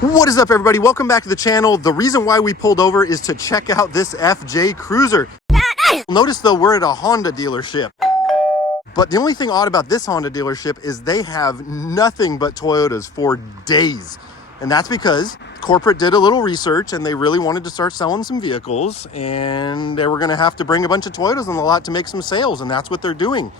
What is up, everybody? Welcome back to the channel. The reason why we pulled over is to check out this FJ Cruiser. Notice though, we're at a Honda dealership. But the only thing odd about this Honda dealership is they have nothing but Toyotas for days. And that's because corporate did a little research and they really wanted to start selling some vehicles, and they were gonna have to bring a bunch of Toyotas on the lot to make some sales, and that's what they're doing.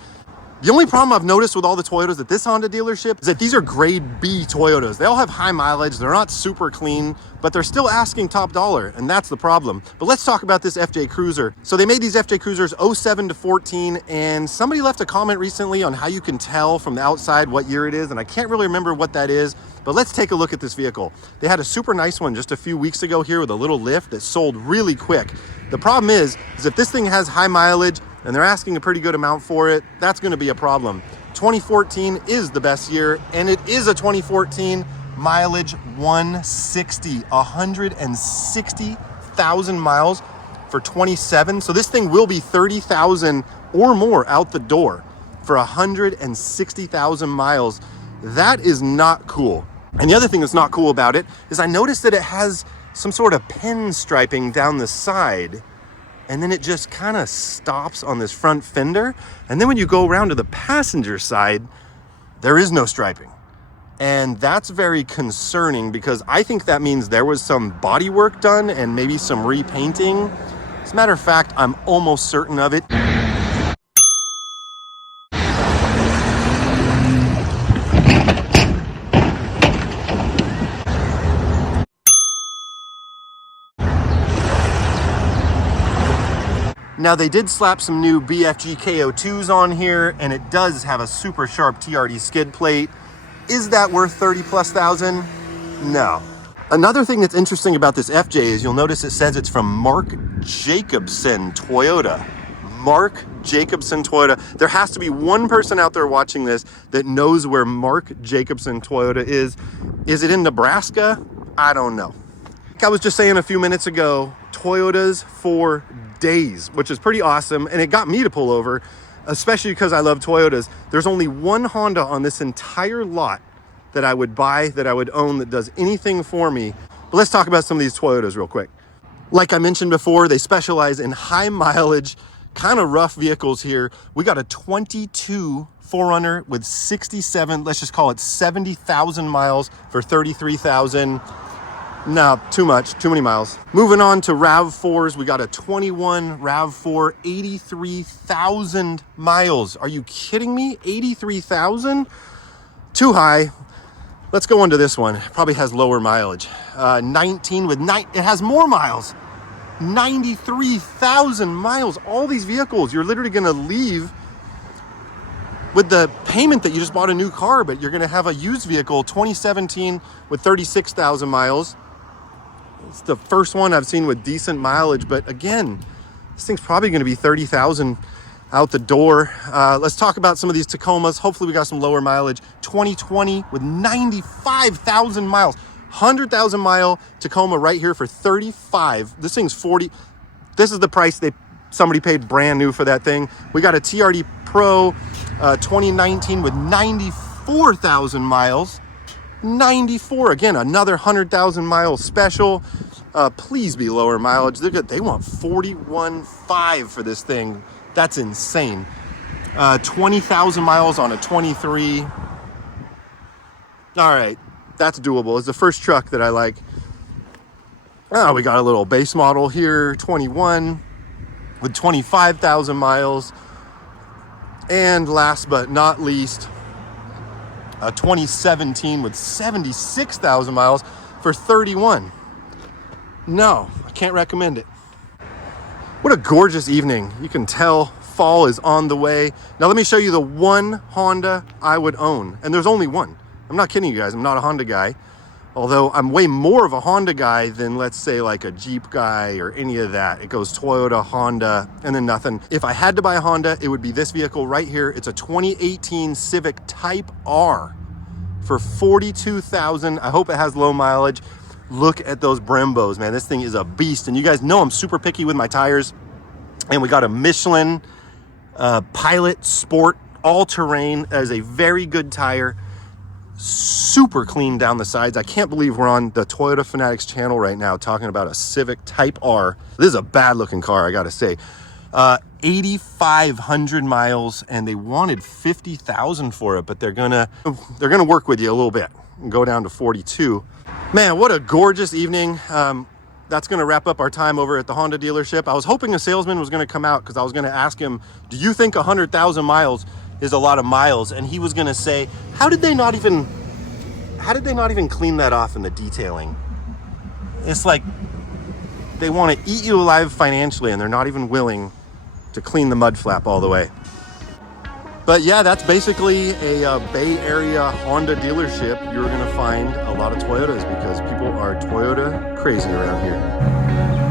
The only problem I've noticed with all the Toyotas at this Honda dealership is that these are grade B Toyotas. They all have high mileage, they're not super clean, but they're still asking top dollar, and that's the problem. But let's talk about this FJ Cruiser. So they made these FJ Cruisers 07 to 14, and somebody left a comment recently on how you can tell from the outside what year it is, and I can't really remember what that is, but let's take a look at this vehicle. They had a super nice one just a few weeks ago here with a little lift that sold really quick. The problem is if this thing has high mileage, and they're asking a pretty good amount for it, that's gonna be a problem. 2014 is the best year, and it is a 2014, mileage 160,000 miles for 27. So this thing will be 30,000 or more out the door for 160,000 miles. That is not cool. And the other thing that's not cool about it is I noticed that it has some sort of pinstriping down the side, and then it just kind of stops on this front fender. And then when you go around to the passenger side, there is no striping. And that's very concerning because I think that means there was some body work done and maybe some repainting. As a matter of fact, I'm almost certain of it. Now they did slap some new BFG KO2s on here, and it does have a super sharp TRD skid plate. Is that worth 30,000+? No. Another thing that's interesting about this FJ is you'll notice it says it's from Mark Jacobson Toyota. Mark Jacobson Toyota. There has to be one person out there watching this that knows where Mark Jacobson Toyota is. Is it in Nebraska? I don't know. Like I was just saying a few minutes ago, Toyotas for days, which is pretty awesome, and it got me to pull over, especially because I love Toyotas. There's only one Honda on this entire lot that I would buy, that I would own, that does anything for me. But let's talk about some of these Toyotas real quick. Like I mentioned before, they specialize in high mileage, kind of rough vehicles here. We got a 22 4Runner with 67, let's just call it 70,000 miles for 33,000. No, too much, too many miles. Moving on to RAV4s, we got a 21 RAV4, 83,000 miles. Are you kidding me? 83,000? Too high. Let's go on to this one. Probably has lower mileage. 19 with it has more miles. 93,000 miles. All these vehicles, you're literally gonna leave with the payment that you just bought a new car, but you're gonna have a used vehicle, 2017 with 36,000 miles. It's the first one I've seen with decent mileage, but again, this thing's probably gonna be 30,000 out the door. Let's talk about some of these Tacomas. Hopefully we got some lower mileage. 2020 with 95,000 miles. 100,000 mile Tacoma right here for 35. This thing's 40. This is the price somebody paid brand new for that thing. We got a TRD Pro 2019 with 94,000 miles. 94, again, another 100,000 mile special. Please be lower mileage. They want 41.5 for this thing. That's insane. 20,000 miles on a 23. All right, that's doable. It's the first truck that I like. Oh, we got a little base model here, 21 with 25,000 miles. And last but not least, a 2017 with 76,000 miles for 31. No, I can't recommend it. What a gorgeous evening. You can tell fall is on the way. Now let me show you the one Honda I would own. And there's only one. I'm not kidding you guys, I'm not a Honda guy. Although I'm way more of a Honda guy than, let's say, like a Jeep guy or any of that. It goes Toyota, Honda, and then nothing. If I had to buy a Honda, it would be this vehicle right here. It's a 2018 Civic Type R for 42,000. I hope it has low mileage. Look at those Brembos, man. This thing is a beast. And you guys know I'm super picky with my tires. And we got a Michelin Pilot Sport all-terrain. That is a very good tire. super clean down the sides. I can't believe we're on the Toyota Fanatics channel right now talking about a Civic Type R. This is a bad looking car, I gotta say. 8,500 miles, and they wanted 50,000 for it, but they're gonna work with you a little bit and go down to 42. Man, what a gorgeous evening. That's gonna wrap up our time over at the Honda dealership. I was hoping a salesman was gonna come out because I was gonna ask him, do you think 100,000 miles is a lot of miles? And he was gonna say, how did they not even clean that off in the detailing? It's like they want to eat you alive financially, and they're not even willing to clean the mud flap all the way. But yeah, that's basically a Bay Area Honda dealership. You're gonna find a lot of Toyotas because people are Toyota crazy around here.